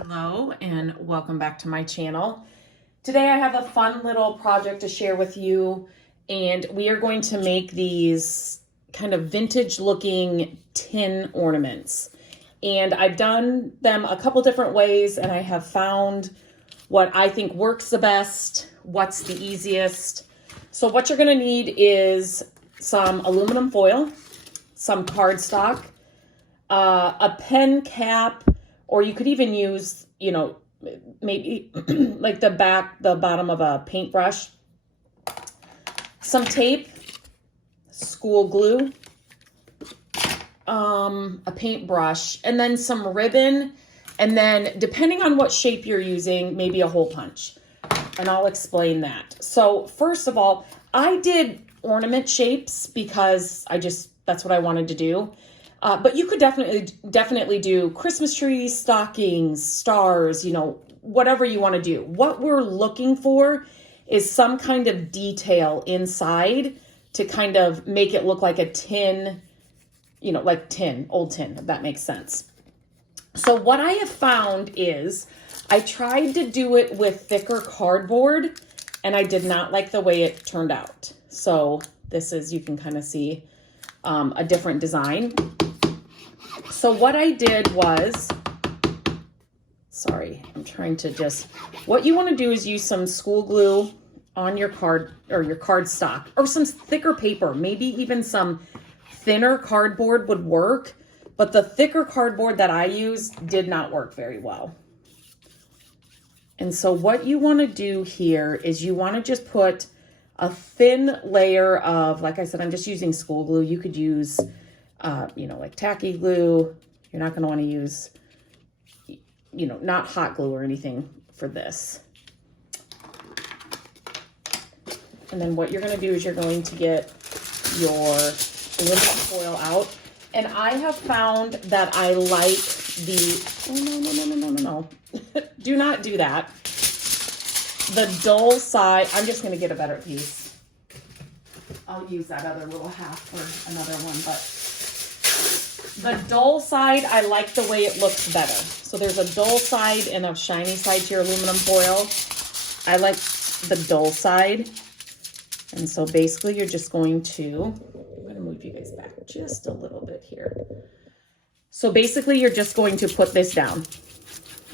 Hello and welcome back to my channel. Today I have a fun little project to share with you, and we are going to make these kind of vintage looking tin ornaments. And I've done them a couple different ways, and I have found what I think works the best, what's the easiest. So what you're going to need is some aluminum foil, some cardstock, a pen cap, or you could even use, maybe like the bottom of a paintbrush, some tape, school glue, a paintbrush, and then some ribbon, and then depending on what shape you're using, maybe a hole punch. And I'll explain that. So first of all, I did ornament shapes because that's what I wanted to do. But you could definitely do Christmas trees, stockings, stars, whatever you want to do. What we're looking for is some kind of detail inside to kind of make it look like a tin, like old tin, if that makes sense. So what I have found is I tried to do it with thicker cardboard, and I did not like the way it turned out. So this is, you can kind of see a different design. So what I did was, what you want to do is use some school glue on your card or your cardstock, or some thicker paper, maybe even some thinner cardboard would work, but the thicker cardboard that I used did not work very well. And so what you want to do here is you want to just put a thin layer of, like I said, I'm just using school glue. You could use like tacky glue. You're not going to want to use, not hot glue or anything for this. And then what you're going to do is you're going to get your aluminum foil out. And I have found that I like no. Do not do that. The dull side, I'm just going to get a better piece. I'll use that other little half for another one, but the dull side, I like the way it looks better. So there's a dull side and a shiny side to your aluminum foil. I like the dull side. And so basically you're just going to, I'm going to move you guys back just a little bit here. So basically you're just going to put this down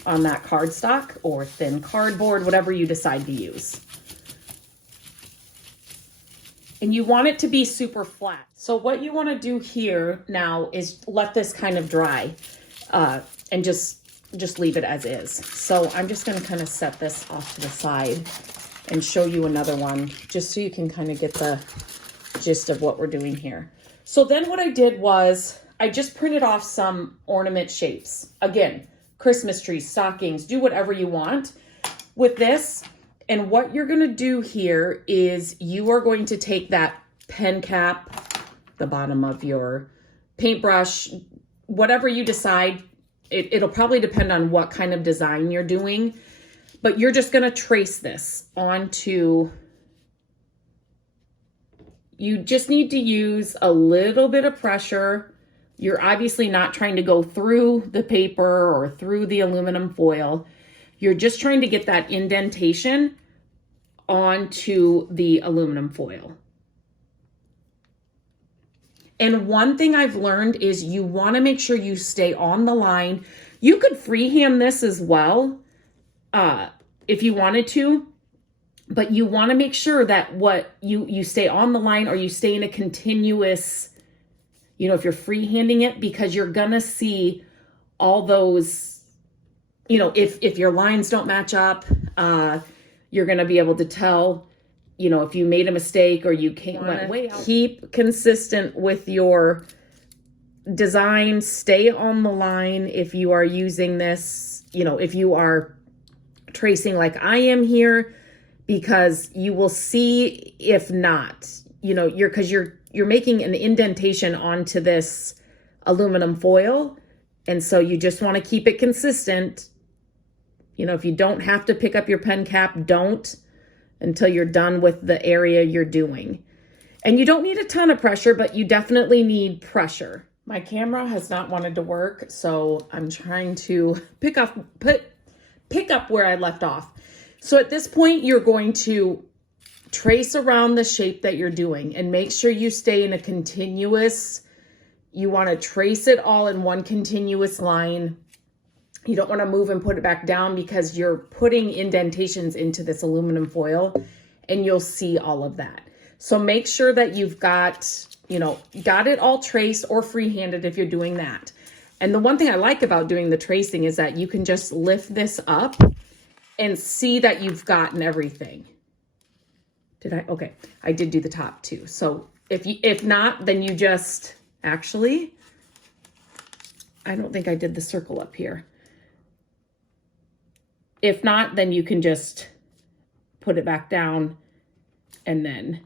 on that cardstock or thin cardboard, whatever you decide to use. And you want it to be super flat. So what you want to do here now is let this kind of dry and just leave it as is. So I'm just going to kind of set this off to the side and show you another one just so you can kind of get the gist of what we're doing here. So then what I did was I just printed off some ornament shapes. Again, Christmas trees, stockings, do whatever you want with this. And what you're going to do here is you are going to take that pen cap, the bottom of your paintbrush, whatever you decide. It'll probably depend on what kind of design you're doing, but you're just going to trace this onto. You just need to use a little bit of pressure. You're obviously not trying to go through the paper or through the aluminum foil. You're just trying to get that indentation onto the aluminum foil. And one thing I've learned is you want to make sure you stay on the line. You could freehand this as well if you wanted to, but you want to make sure that you stay on the line, or you stay in a continuous, if you're freehanding it, because you're going to see all those, if your lines don't match up, you're going to be able to tell, if you made a mistake or you went way out. Keep consistent with your design. Stay on the line if you are using this, if you are tracing like I am here, because you will see if not, because you're making an indentation onto this aluminum foil. And so you just want to keep it consistent. If you don't have to pick up your pen cap, don't, until you're done with the area you're doing. And you don't need a ton of pressure, but you definitely need pressure. My camera has not wanted to work, so I'm trying to put pick up where I left off. So at this point, you're going to trace around the shape that you're doing and make sure you stay in a continuous, you want to trace it all in one continuous line. You don't want to move and put it back down because you're putting indentations into this aluminum foil and you'll see all of that. So make sure that you've got, got it all traced or freehanded if you're doing that. And the one thing I like about doing the tracing is that you can just lift this up and see that you've gotten everything. Okay, I did do the top too. So if not, then you just, actually, I don't think I did the circle up here. If not, then you can just put it back down and then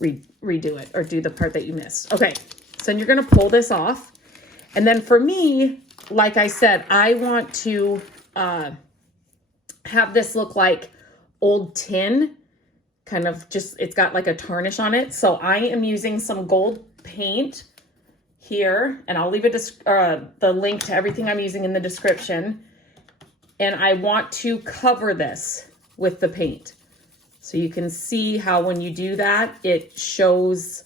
redo it or do the part that you missed. Okay, so then you're gonna pull this off. And then for me, like I said, I want to have this look like old tin, kind of just, it's got like a tarnish on it. So I am using some gold paint here, and I'll leave the link to everything I'm using in the description. And I want to cover this with the paint. So you can see how when you do that, it shows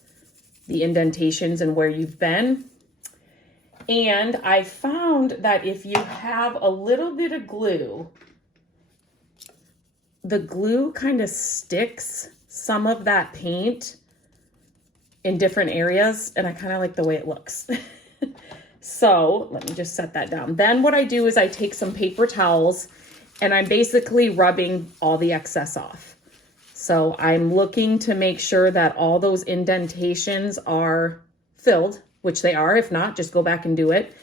the indentations and where you've been. And I found that if you have a little bit of glue, the glue kind of sticks some of that paint in different areas, and I kind of like the way it looks. So let me just set that down. Then what I do is I take some paper towels and I'm basically rubbing all the excess off. So I'm looking to make sure that all those indentations are filled, which they are. If not, just go back and do it.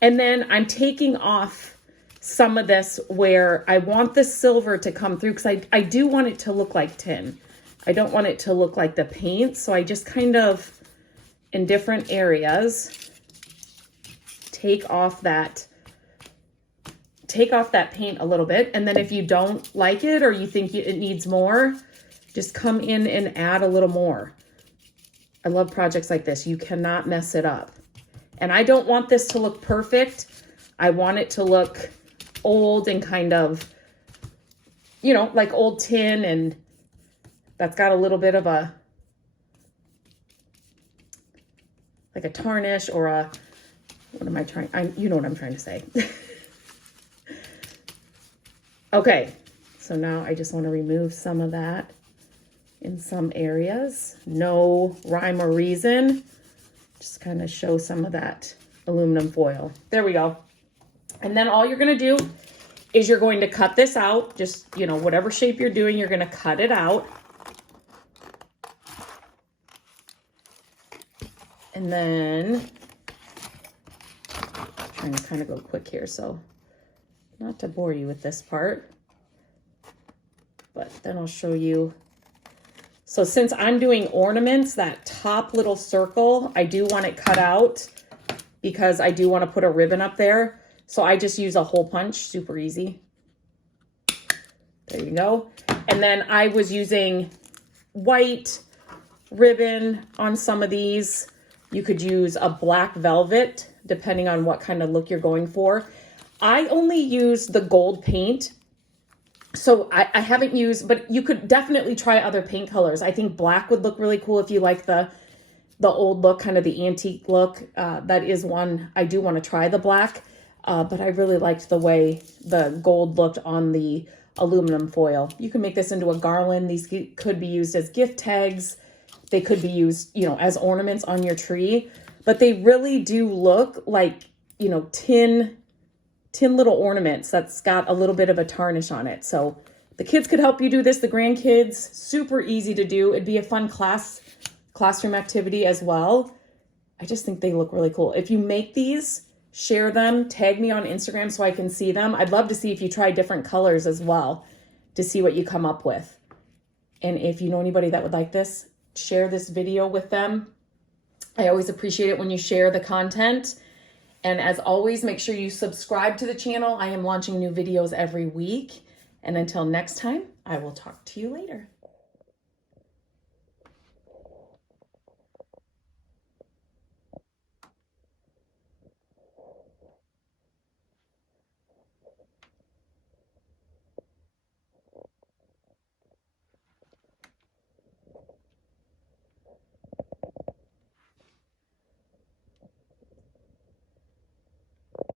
And then I'm taking off some of this where I want the silver to come through, because I do want it to look like tin. I don't want it to look like the paint. So I just kind of, in different areas, take off that paint a little bit. And then if you don't like it or you think it needs more, just come in and add a little more. I love projects like this. You cannot mess it up. And I don't want this to look perfect. I want it to look old and kind of, like old tin, and that's got a little bit of a, like a tarnish or a, what am I trying? You know what I'm trying to say. Okay, so now I just want to remove some of that in some areas. No rhyme or reason. Just kind of show some of that aluminum foil. There we go. And then all you're going to do is you're going to cut this out. Just, whatever shape you're doing, you're going to cut it out. And then, I'm trying to kind of go quick here, so not to bore you with this part, but then I'll show you. So since I'm doing ornaments, that top little circle, I do want it cut out because I do want to put a ribbon up there. So I just use a hole punch, super easy. There you go. And then I was using white ribbon on some of these. You could use a black velvet, depending on what kind of look you're going for. I only use the gold paint. So I haven't used, but you could definitely try other paint colors. I think black would look really cool if you like the old look, kind of the antique look. That is one, I do want to try the black, but I really liked the way the gold looked on the aluminum foil. You can make this into a garland. These could be used as gift tags. They could be used, as ornaments on your tree, but they really do look like, tin little ornaments that's got a little bit of a tarnish on it. So the kids could help you do this, the grandkids, super easy to do. It'd be a fun classroom activity as well. I just think they look really cool. If you make these, share them, tag me on Instagram so I can see them. I'd love to see if you try different colors as well to see what you come up with. And if you know anybody that would like this, share this video with them. I always appreciate it when you share the content. And as always, make sure you subscribe to the channel. I am launching new videos every week. And until next time, I will talk to you later.